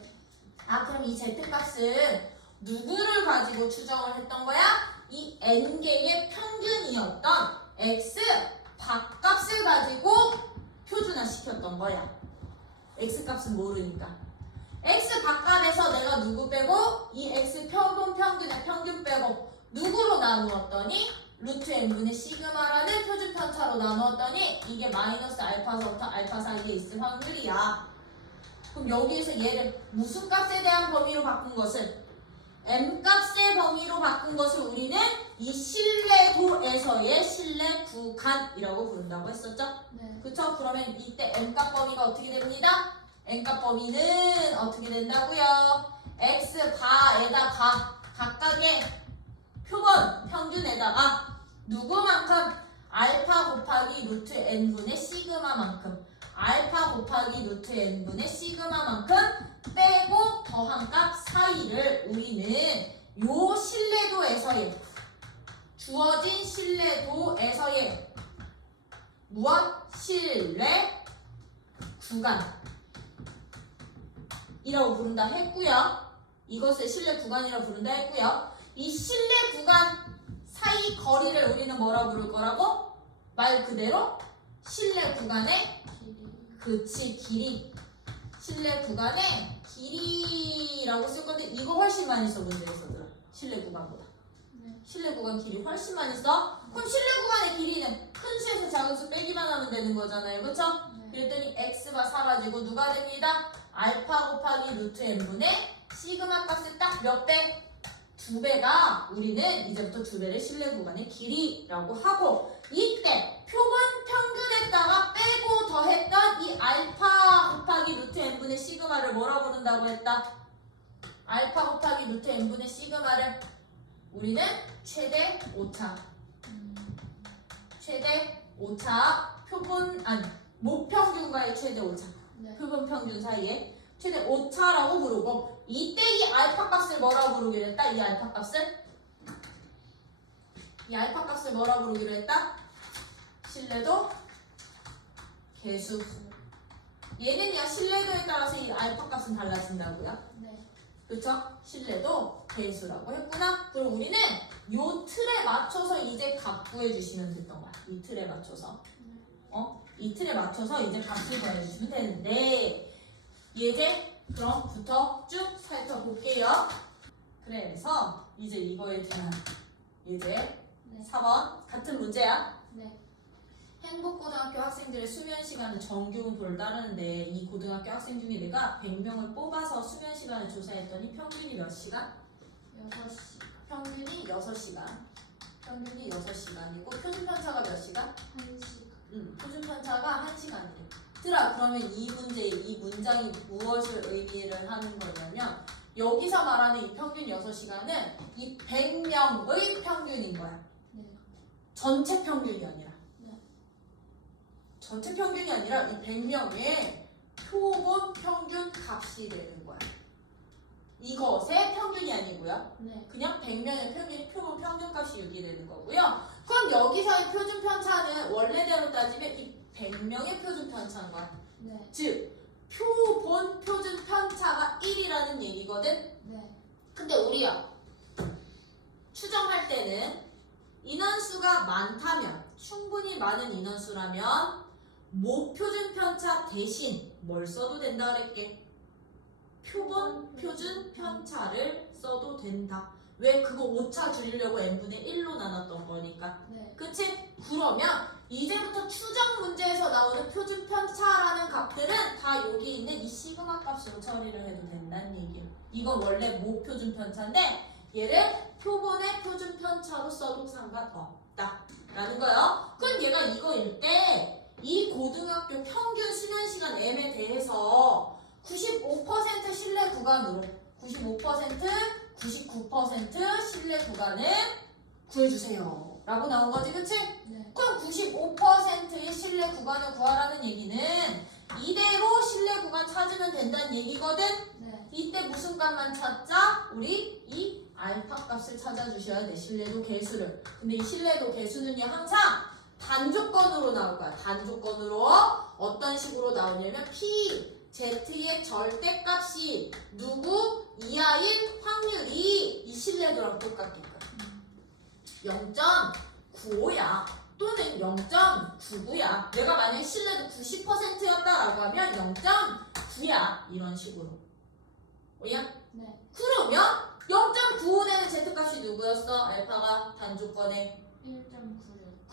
그럼 이 z값은 누구를 가지고 추정을 했던 거야? 이 n개의 평균이었던 x 밖값을 가지고 표준화 시켰던 거야. x값은 모르니까. x 밖값에서 내가 누구 빼고 이 x 표본 평균의 평균 빼고 누구로 나누었더니 루트 n분의 시그마라는 표준 편차로 나누었더니 이게 마이너스 알파서부터 알파 사이에 있을 확률이야. 그럼 여기에서 얘를 무슨 값에 대한 범위로 바꾼 것을 m값의 범위로 바꾼 것을 우리는 이 신뢰도에서의 신뢰 구간이라고 부른다고 했었죠? 네. 그쵸? 그러면 이때 m값 범위가 어떻게 됩니다? n값 범위는 어떻게 된다고요? x 바에다가 각각의 표본 평균에다가 누구만큼? 알파 곱하기 루트 n분의 시그마만큼 알파 곱하기 루트 n분의 시그마만큼 빼고 더한 값 사이를 우리는 요 신뢰도에서의 주어진 신뢰도에서의 무엇? 신뢰 구간이라고 부른다 했고요. 이것을 신뢰 구간이라고 부른다 했고요. 이 신뢰 구간 사이 거리를 우리는 뭐라 부를 거라고? 말 그대로 신뢰 구간의 길이. 신뢰 구간의 길이라고 쓸 건데 이거 훨씬 많이 써 문제에서들아. 신뢰 구간보다. 네. 신뢰 구간 길이 훨씬 많이 써. 그럼 신뢰 구간의 길이는 큰 수에서 작은 수 빼기만 하면 되는 거잖아요. 그쵸? 네. 그랬더니 x가 사라지고 누가 됩니다? 알파 곱하기 루트 n분의 시그마 값을 딱 몇 배? 2배가 우리는 이제부터 2배를 신뢰 구간의 길이라고 하고 이때 표본 평균에다가 빼고 더했던 이 알파 곱하기 루트 n분의 시그마를 뭐라 부른다고 했다? 알파 곱하기 루트 n분의 시그마를 우리는 최대 오차 표본 모평균과의 최대 오차 네. 표본 평균 사이에 최대 오차라고 부르고 이때 이 알파 값을 뭐라 부르기로 했다? 이 알파 값을 뭐라 부르기로 했다? 신뢰도 개수. 얘는요 신뢰도에 따라서 이 알파 값은 달라진다고요. 네. 그쵸? 신뢰도 개수라고 했구나. 그럼 우리는 요 틀에 맞춰서 이제 값 구해주시면 됐던 거야. 이 틀에 맞춰서. 이 틀에 맞춰서 이제 값을 구해주시면 되는데 이제 그럼부터 쭉 살펴볼게요. 그래서 이제 이거에 대한 이제 네. 4번 같은 문제야. 네. 행복고등학교 학생들의 수면 시간은 정규분포를 따르는데 이 고등학교 학생 중에 내가 100명을 뽑아서 수면 시간을 조사했더니 평균이 몇 시간? 6시. 평균이 6시간. 평균이 6시간이고 표준 편차가 몇 시간? 1시. 표준 편차가 1시간이래. 들아 그러면 이 문제의 이 문장이 무엇을 의미를 하는 거냐면 여기서 말하는 이 평균 6시간은 이 100명의 평균인 거야. 네. 전체 평균이 아니라. 네. 전체 평균이 아니라 이 100명의 표본 평균 값이 되는 거야. 이것의 평균이 아니고요. 네. 그냥 100명의 표본 평균 값이 유기되는 거고요. 그럼 여기서의 표준 편차는 원래대로 따지면 이 100명의 표준 편차인 거야. 네. 즉 표본 표준 편차가 1이라는 얘기거든. 네. 근데 우리요 추정할 때는 인원수가 많다면 충분히 많은 인원수라면 모표준 편차 대신 뭘 써도 된다 그랬게? 표본 표준 편차를 써도 된다. 왜? 그거 오차 줄이려고 n분의 1로 나눴던 거니까. 네. 그치? 그러면 이제부터 추정 문제에서 나오는 표준 편차라는 값들은 다 여기 있는 이 시그마 값으로 처리를 해도 된다는 얘기예요. 이건 원래 모표준 편차인데 얘를 표본의 표준 편차로 써도 상관없다 라는 거예요. 그럼 얘가 이거일 때 이 고등학교 평균 수면 시간 M에 대해서 95% 신뢰 구간으로 95%, 99% 신뢰 구간을 구해주세요 라고 나온 거지, 그치? 네. 그럼 95%의 신뢰 구간을 구하라는 얘기는 이대로 신뢰 구간 찾으면 된다는 얘기거든? 네. 이때 무슨 값만 찾자? 우리 이 알파 값을 찾아주셔야 돼, 신뢰도 개수를. 근데 이 신뢰도 개수는요 항상 단조건으로 나올 거야. 단조건으로 어떤 식으로 나오냐면 P, Z의 절대값이 누구 이하인 확률이 이 신뢰도랑 똑같겠다. 0.95야 또는 0.99야. 내가 만약에 신뢰도 90%였다라고 하면 0.9야 이런 식으로. 뭐야? 네. 그러면 0.95되는 Z값이 누구였어? 알파가 단조건에. 1.96.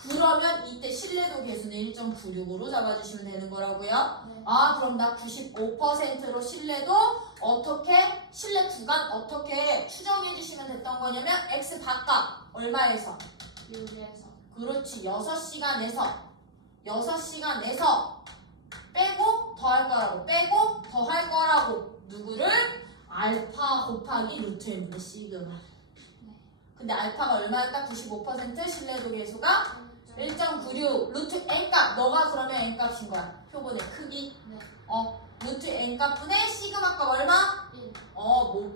그러면 이때 신뢰도 개수는 1.96으로 잡아주시면 되는 거라고요. 네. 아 그럼 나 95%로 신뢰도 어떻게 신뢰 구간 어떻게 추정해 주시면 됐던 거냐면 x 바깥 얼마에서? 6에서. 그렇지 6시간에서 빼고 더할 거라고 빼고 더할 거라고 누구를? 알파 곱하기 루트 n분의 시그마. 네. 근데 알파가 얼마였다? 95% 신뢰도 개수가 1.96 루트 n값. 너가 그러면 n값인 거야. 표본의 크기. 네. 루트 n값분의 시그마값 얼마? 1. 뭐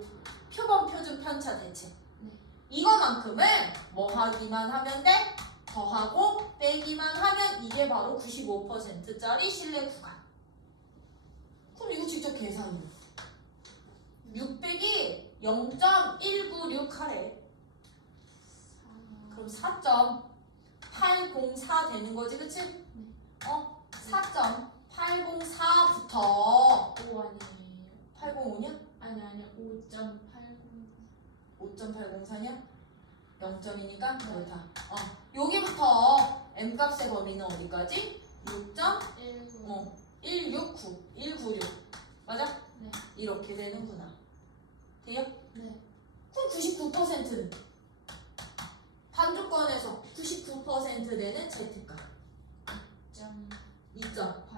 표본 표준 편차 대체. 네. 이거만큼을 뭐 하기만 하면 돼? 더하고 빼기만 하면 이게 바로 95%짜리 신뢰 구간. 그럼 이거 직접 계산해. 600이 0.196 하래. 그럼 4.804 되는 거지, 그치? 4.804부터 5 아니에요. 805냐? 아니 5.80. 5.804냐? 0점이니까 네. 그렇다. 여기부터 m값의 범위는 어디까지? 19. 196 맞아? 네. 이렇게 되는구나. 돼요? 네. 그럼 99%는 반조건에서 99% 되는 Z값 2.58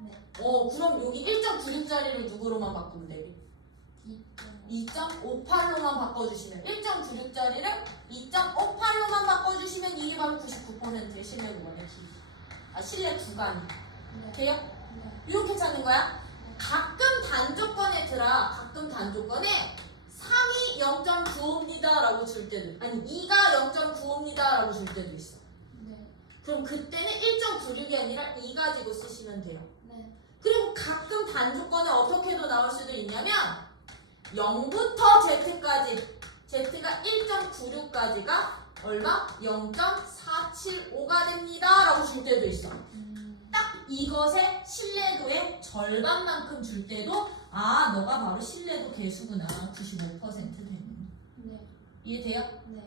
네. 그럼 여기 1.96짜리를 누구로만 바꾸면 돼? 2.58로만 바꿔주시면 1.96짜리를 2.58로만 바꿔주시면 이게 바로 99%의 신뢰 구간의 신뢰 구간이 네. 돼요? 네. 이렇게 찾는 거야. 가끔 단조건에 가끔 단조건에 3이 0.95입니다 라고 줄 때도 아니 2가 0.95입니다 라고 줄 때도 있어. 네. 그럼 그때는 1.96이 아니라 2 가지고 쓰시면 돼요. 네. 그리고 가끔 단조건에 어떻게도 나올 수도 있냐면 0부터 z까지 z가 1.96까지가 얼마? 0.475가 됩니다 라고 줄 때도 있어. 딱 이것의 신뢰도의 절반만큼 줄 때도 아 너가 바로 신뢰도 개수구나 95% 되는. 네. 이해돼요? 네.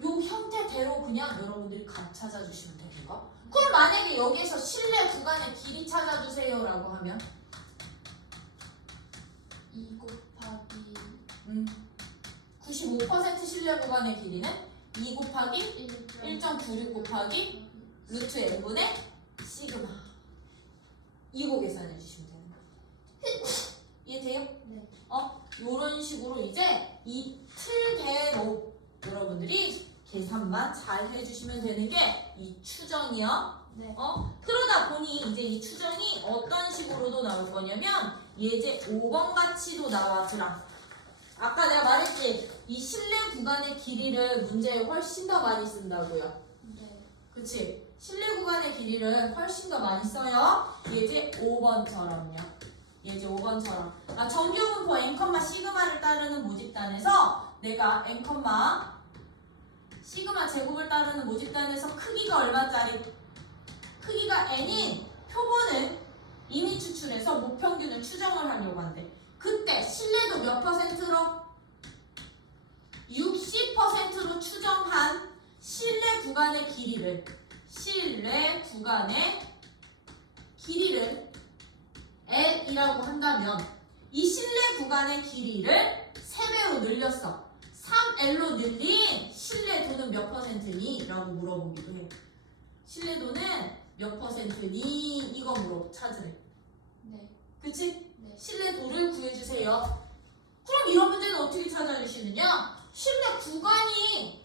요 형태대로 그냥 여러분들이 값 찾아주시면 되는 거. 그럼 만약에 여기에서 신뢰 구간의 길이 찾아주세요 라고 하면 2 곱하기 95% 신뢰 구간의 길이는 2 곱하기 1.96 곱하기 루트 n분의 시그마 이거 계산해 주시면 되는 거예요. 이해돼요? 네. 요런 식으로 이제 이 틀대로 여러분들이 계산만 잘 해주시면 되는 게 이 추정이요. 네. 그러다 보니 이제 이 추정이 어떤 식으로도 나올 거냐면 예제 5번 같이도 나와주라. 아까 내가 말했지 이 신뢰 구간의 길이를 문제에 훨씬 더 많이 쓴다고요. 네. 그치? 신뢰 구간의 길이를 훨씬 더 많이 써요. 예제 5번처럼요. 예제 5번처럼. 정규분포 n, 시그마를 따르는 모집단에서 내가 n, 시그마 제곱을 따르는 모집단에서 크기가 얼마짜리? 크기가 n인 표본을 이미 추출해서 목평균을 추정을 하려고 한대. 그때 신뢰도 몇 %로? 60%로 추정한 신뢰 구간의 길이를 L이라고 한다면 이 신뢰 구간의 길이를 3배로 늘렸어. 3L로 늘린 신뢰도는 몇 %니? 라고 물어보기도 해. 신뢰도는 몇 %니? 이거 찾으래. 네. 그치? 네. 신뢰도를 구해주세요. 그럼 이런 문제는 어떻게 찾아주시느냐? 신뢰 구간의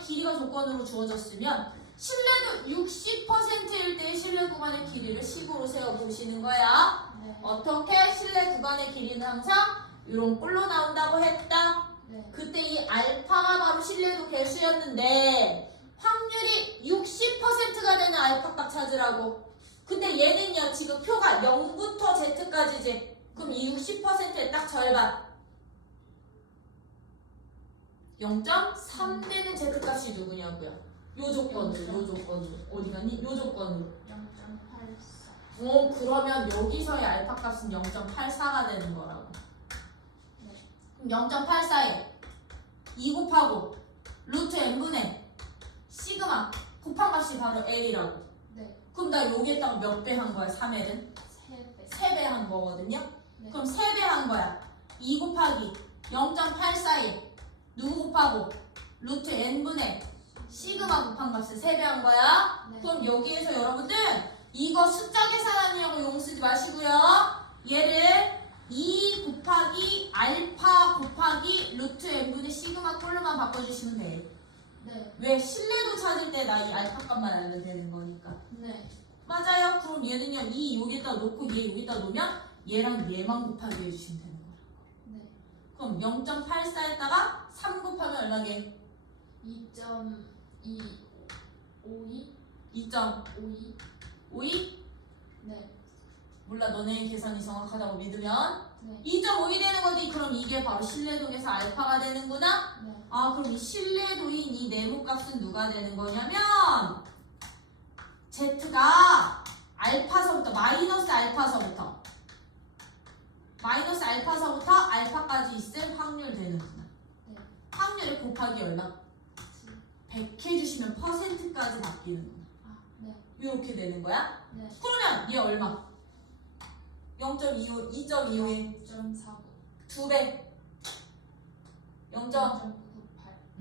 길이가 조건으로 주어졌으면 신뢰도 60%일 때의 신뢰 구간의 길이를 식으로 세워보시는 거야. 네. 어떻게? 신뢰 구간의 길이는 항상 이런 꼴로 나온다고 했다. 네. 그때 이 알파가 바로 신뢰도 개수였는데 확률이 60%가 되는 알파 값 찾으라고. 근데 얘는요 지금 표가 0부터 z까지지. 그럼 이 60%의 딱 절반 0.3 되는 z값이 누구냐고요. 요 조건으로 어디 갔니? 요 조건으로. 0.84. 그러면 여기서의 알파 값은 0.84가 되는 거라고. 네. 그럼 0.84에 2 곱하고 루트 n분의 시그마 곱한 값이 바로 L이라고. 네. 그럼 나 여기에다가 몇 배 한 거야? 3L은? 3배. 3배 한 거거든요. 네. 그럼 3배 한 거야. 2 곱하기 0.84에 누구 곱하고 루트 n분의 시그마 곱한 값을 3배 한 거야. 네. 그럼 여기에서 여러분들 이거 숫자 계산하느냐고 용 쓰지 마시고요. 얘를 2 곱하기 알파 곱하기 루트 n분의 시그마 꼴로만 바꿔주시면 돼. 네. 왜? 신뢰도 찾을 때 나 이 알파 값만 알면 되는 거니까. 네. 맞아요. 그럼 얘는요. 이 여기다 놓고 얘 여기다 놓으면 얘랑 얘만 곱하기 해주시면 되는 거야. 네. 그럼 0.84에다가 3 곱하면 얼마게? 2.252? 2.52? 52? 네. 몰라 너네 계산이 정확하다고 믿으면 네. 2.52 되는 거지. 그럼 이게 바로 신뢰도에서 알파가 되는구나. 네. 그럼 이 신뢰도인 이 네모값은 누가 되는 거냐면 Z가 알파서부터 마이너스 알파서부터 알파까지 있을 확률 되는구나. 네. 확률을 곱하기 얼마? 100 해주시면 %까지 바뀌는구나. 네. 이렇게 되는 거야. 네. 그러면 얘 얼마? 0.25, 2.25에 0.49. 2배. 0. 0.98.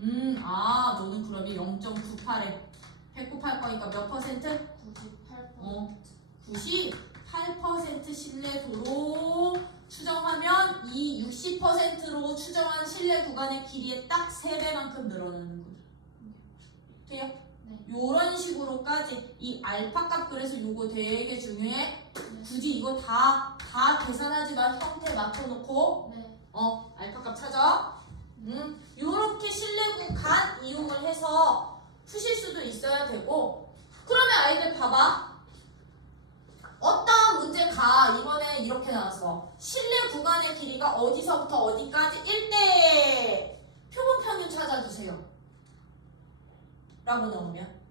너는 그러면 0.98에 100 곱할 거니까 몇 퍼센트? 98%. 98% 신뢰도로 추정하면 이 60%로 추정한 신뢰 구간의 길이의 딱 3배만큼 늘어나는 거죠. 돼요? 네. 요런 식으로까지 이 알파 값 그래서 요거 되게 중요해. 네. 굳이 이거 다 계산하지 마. 형태 맞춰놓고 네. 알파 값 찾아. 요렇게 신뢰 구간 이용을 해서 푸실 수도 있어야 되고. 그러면 아이들 봐봐. 어떤 문제가 이번에 이렇게 나왔어. 실내 구간의 길이가 어디서부터 어디까지 1대 표본 평균 찾아주세요 라고 나오면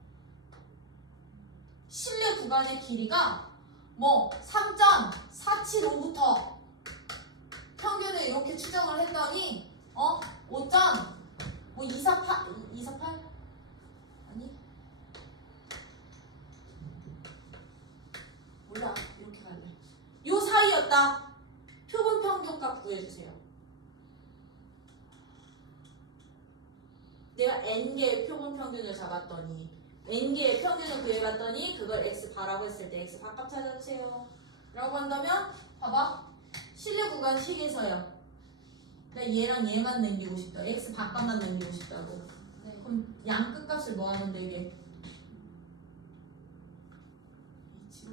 실내 구간의 길이가 뭐 3.475부터 평균을 이렇게 추정을 했더니 5.248 아니 몰라 이렇게 갈래. 요 사이였다. 표본 평균값 구해주세요. 내가 n개의 표본 평균을 잡았더니 n개의 평균을 구해봤더니 그걸 x 바라고 했을 때 x 바값 찾아주세요 라고 한다면 봐봐. 실내 구간 식에서요. 나 얘랑 얘만 남기고 싶다. x 바값만 남기고 싶다고. 네. 그럼 양 끝값을 뭐 하면 되게? 이치로?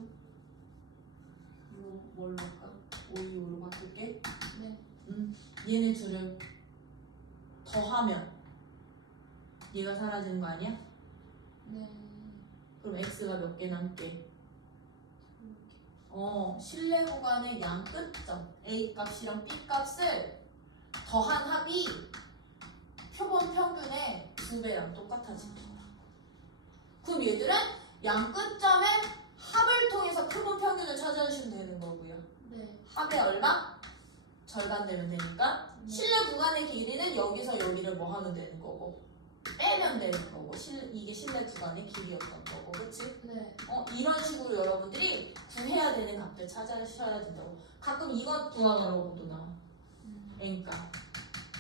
뭘로 할까? 5, 2, 5로 바꿀게. 네. 얘네 둘을 더하면 얘가 사라지는 거 아니야? 네. 그럼 x가 몇 개 남게? 실내 구간의 양 끝점 a 값이랑 b 값을 더한 합이 표본 평균의 2배랑 똑같아진다. 그럼 얘들은 양 끝점의 합을 통해서 표본 평균을 찾아주시면 되는 거고요. 네. 합의 얼마? 절반 되면 되니까 실내 구간의 길이는 여기서 여기를 뭐 하면 되는 거고 빼면 되는 거고 이게 실내 구간의 길이였던 거고 그치? 네. 이런 식으로 여러분들이 구해야 되는 값들 찾아주셔야 된다고. 가끔 이것 구하라고도 나와. 그러니까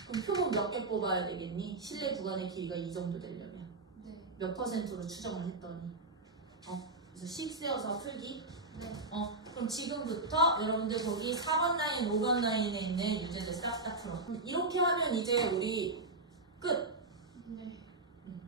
그럼 표본 몇 개 뽑아야 되겠니? 실내 구간의 길이가 이 정도 되려면 네. 몇 퍼센트로 추정을 했더니 그래서 식 세워서 풀기. 네. 그럼 지금부터 여러분들 거기 4번 라인, 5번 라인에 있는 유제들 싹 다 풀어. 이렇게 하면 이제 우리